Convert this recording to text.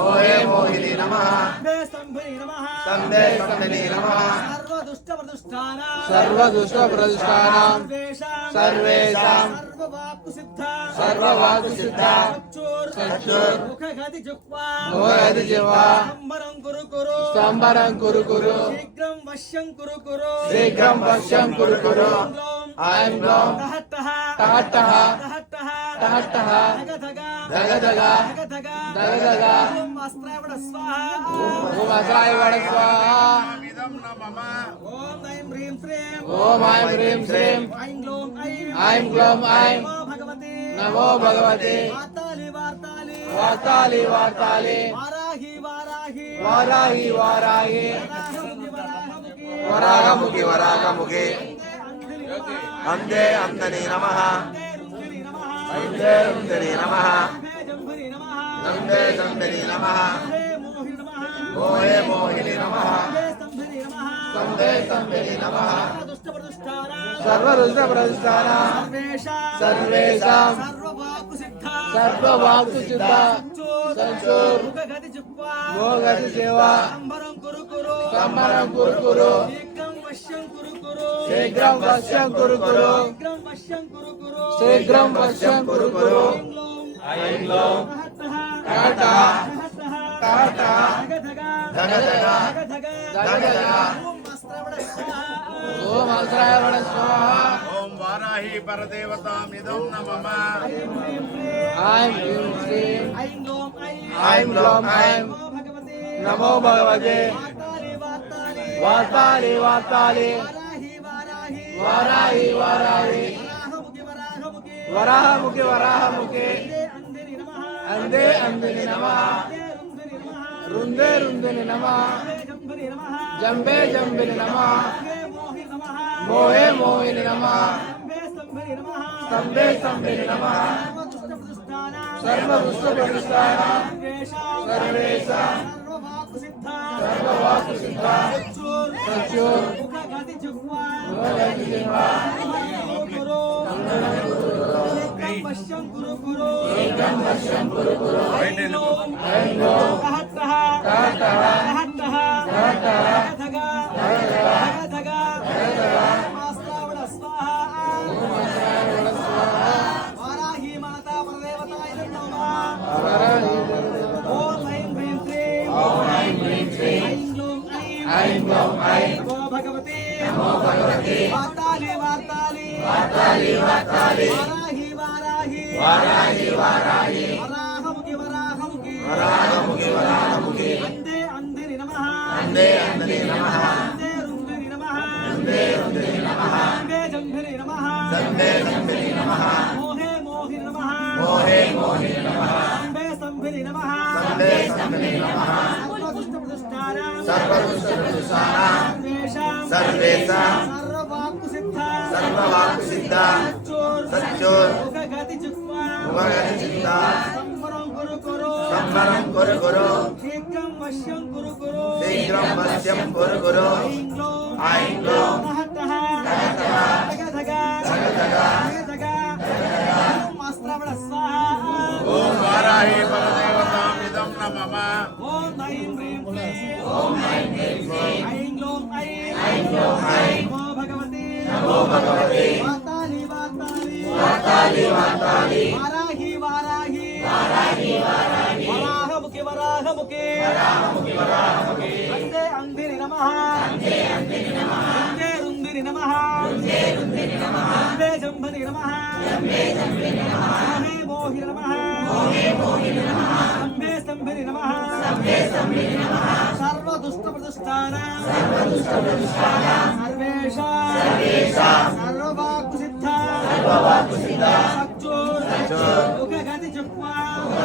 मोहे मोहिनी नमः शम्भे शम्भुनि नमः शम्भे शम्भुनि नमः सर्वदुष्टप्रदुष्टानां सर्वेषां सर्ववाक्सिद्धा मुखगति जिह्वा स्तम्भरं कुरु कुरु शीघ्रं वश्यं कुरु ऐं ग्लौं टहट्टः धगधग ओम अस्त्राय वड स्वाहा ओम अस्त्राय वड स्वाहा ओम ऐं ह्रीं श्रीं ओम ऐं ह्रीं श्रीं ऐं ग्लौं ऐं नमो भगवते वार्ताली वाराही वराहमुखी अंधे अंधनि नमः अंधे रुंधनि नमः जम्भे नमः मोहे मोहिनी नमः शम्भे शम्भुनि नमः सर्वदुष्टप्रदुष्टानां सर्वेषां सर्ववाक्सिद्धा मुखगति जिह्वा मोगति सेवा संबरं कुरु शीघ्रं वश्यं कुरु ऐं ग्लौं टहट्टः धगधग ओम अस्त्राय वड स्वाहा ओम वाराही परदेवतामिदं नमः ऐं ह्रीं श्रीं ऐं ग्लौं ऐं नमो भगवते वार्ताली वाराही वराहमुखी अंधे अंधनि नमः रुंधे नमः जम्भे नमः मोहे मोहिनी नमः शम्भे शम्भुनि नमः सर्वदुष्टप्रदुष्टानां सर्वेषां सर्ववाक्सिद्धा मुखगति जिह्वा वश्यं कुरु ऐं ग्लौं टहट्टः वाराही माता परदेवताय नमः ओम ऐं ह्रीं श्रीं ऐं ग्लौं नमो भगवते वार्ताली वाराही वराहमुखी अंधे अंधनि नमः अंधे रुंधनि नमः जम्भे जम्भुनि नमः मोहे मोहिनी नमः शम्भे शम्भुनि नमः सर्वदुष्टप्रदुष्टानां सर्वेषां सर्ववाक्सिद्धा मुखगति जिह्वा संबरं कुरु शीघ्रं वश्यं कुरु ऐं ग्लौं टहट्टः ओम अस्त्राय वड स्वाहा ओम वाराही परदेवतामिदं नमः ओम ऐं ह्रीं श्रीं ऐं ग्लौं नमो भगवते वार्ताली वाराही वराहमुखी अंधे अंधिनि नमः रुंधिनि नमः जम्भे जम्भुनि नमः मोहे मोहिनी नमः शम्भे शम्भुनि नमः सर्वदुष्टप्रदुष्टानां